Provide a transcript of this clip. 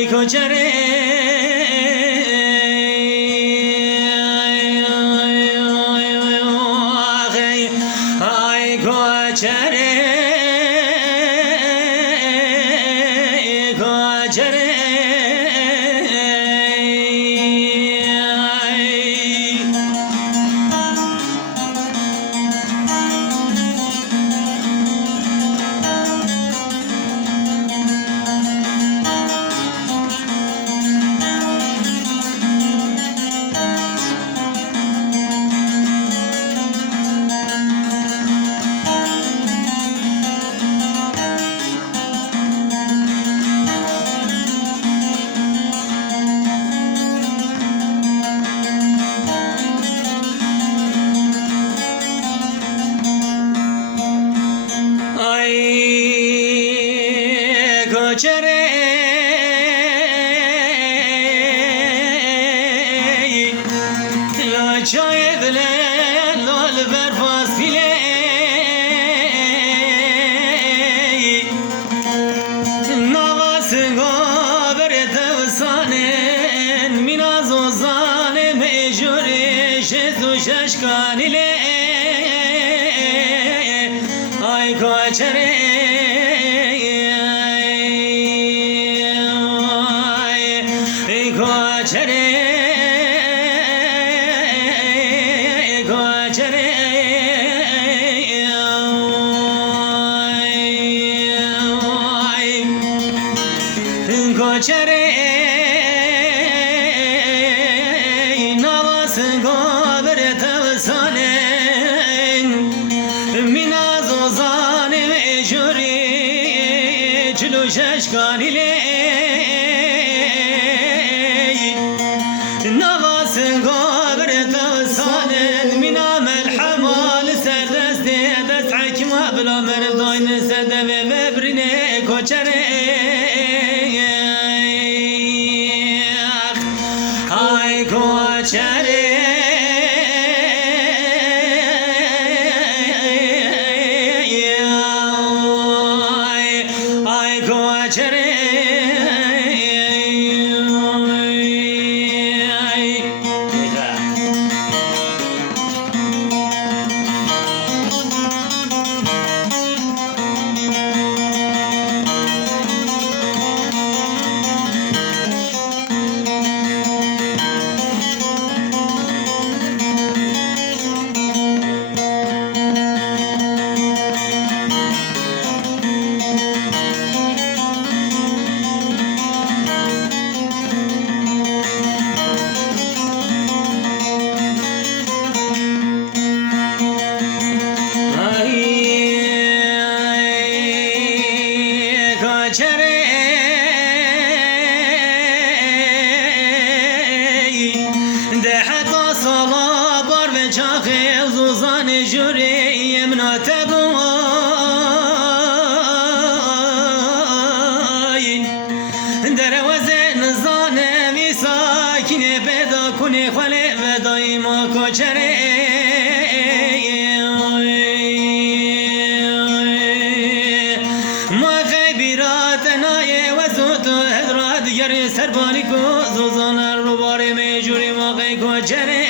ay koçere ay koçere koçere koçere la çay bile lol berfas bile navasın gobere tevsanen minaz ozane mecure şezu şaşkan ile ay koçere koçere koçere koçere navasın gobere tevsanen minaz ozane mecuri çulu şaşkan ile نواسن قابر توسانن من عمل حمال سردست دست حكمة بلا مرضاين سدب ببرني كوچره هاي كوچره هاي كوچره ده حتى صلاة بار بچاخي وزوزان جوري يمنا تبوي در وزن زانه وي ساكن بدا كوني خلي وداي ما كوچره ما خيبرات ناي وزوت هدرات ير سرباني کو زوزان روبار में जुड़ी मौके को चरे